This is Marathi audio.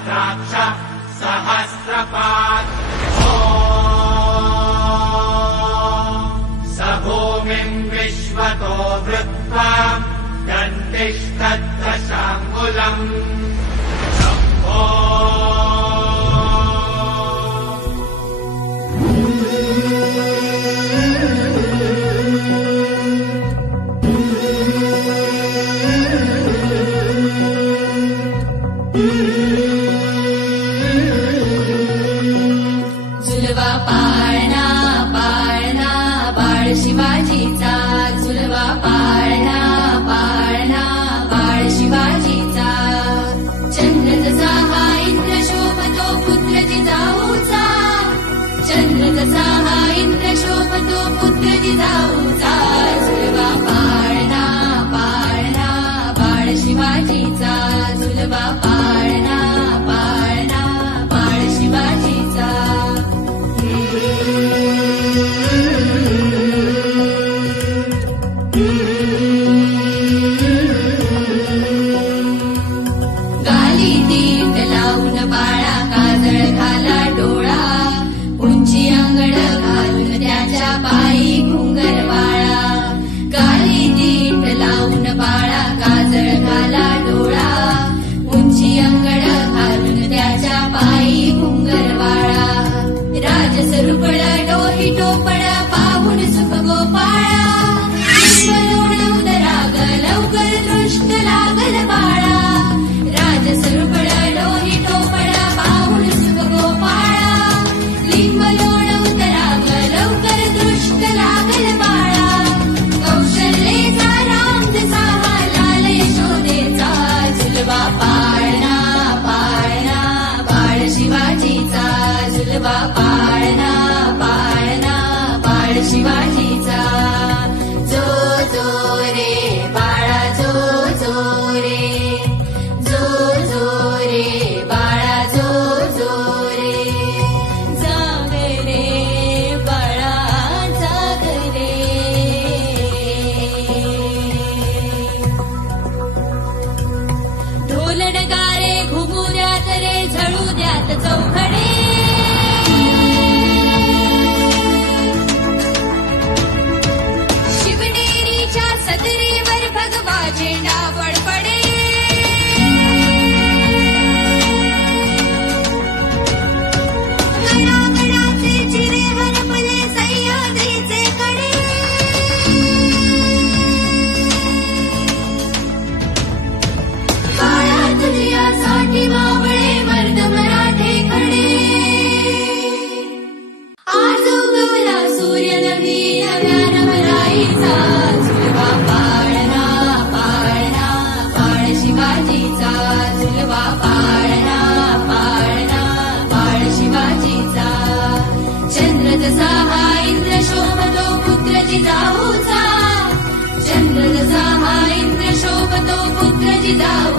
सहस्राक्ष सहस्रपात् स भूमिम् विश्वतो वृत्वा दन्तिष्ठद्दशाङ्गुलम् शम्भो झुलवा पाळणा पाळणा बाळ शिवाजीचा झुलवा पाळणा पाळणा बाळ शिवाजीचा चंद्र जसा हा इंद्र शोभतो पुत्र जिजाऊचा चंद्र जसा हा इंद्र शोभतो पुत्र जिजाऊचा झुलवा पाळणा पाळणा बाळ शिवाजीचा झुलवा पाळणा पाळणा बाळ शिवाजीचा गाली दीट लावून बाळा काजळ घाला डोळा उंची अंगड घालून त्याच्या पायी घुंगर वाळा गाली दीट लावून बाळा काजळ घाला डोळा उंची अंगड घालून त्याच्या पायी घुंगर वाळा राजस रुपळ डोही टोपळ पाहून सुख गोपाळा उदराग लवकर दृष्ट लागल बाळा राजस रुपळ डोही टोपळ पाहून सुख गोपाळा लिंब लोण उदराग लवकर दृष्ट लागल बाळा कौशल्येचा राम जसा हा लाल यशोदेचा झुलवा पाळणा पाळणा बाळ शिवाजीचा झुलवा पाळणा पाळणा बाळ शिवाजीचा जो जो रे बाळा जो जो रे जो जो रे बाळा जो जो रे जाग रे बाळा जाग रे ढोल नगारे घुमू द्यात रे झळू द्यात चौघडे शिवनेरीच्या सदरेवर भगवा झेंडा फडफडे गडागडाचे चिरे हरपले सह्याद्रीचे कडे बाळा तुझ्यासाठी मावळे मर्द मराठे खडे आज उगवला सूर्य नवी नव्या नवराईचा झुलवा पाळणा पाळणा बाळ शिवाजीचा झुलवा पाळणा पाळणा बाळ शिवाजीचा चंद्र जसा हा इंद्र शोभतो पुत्र जिजाऊचा चंद्र जसा हा इंद्र शोभतो पुत्र जिजाऊ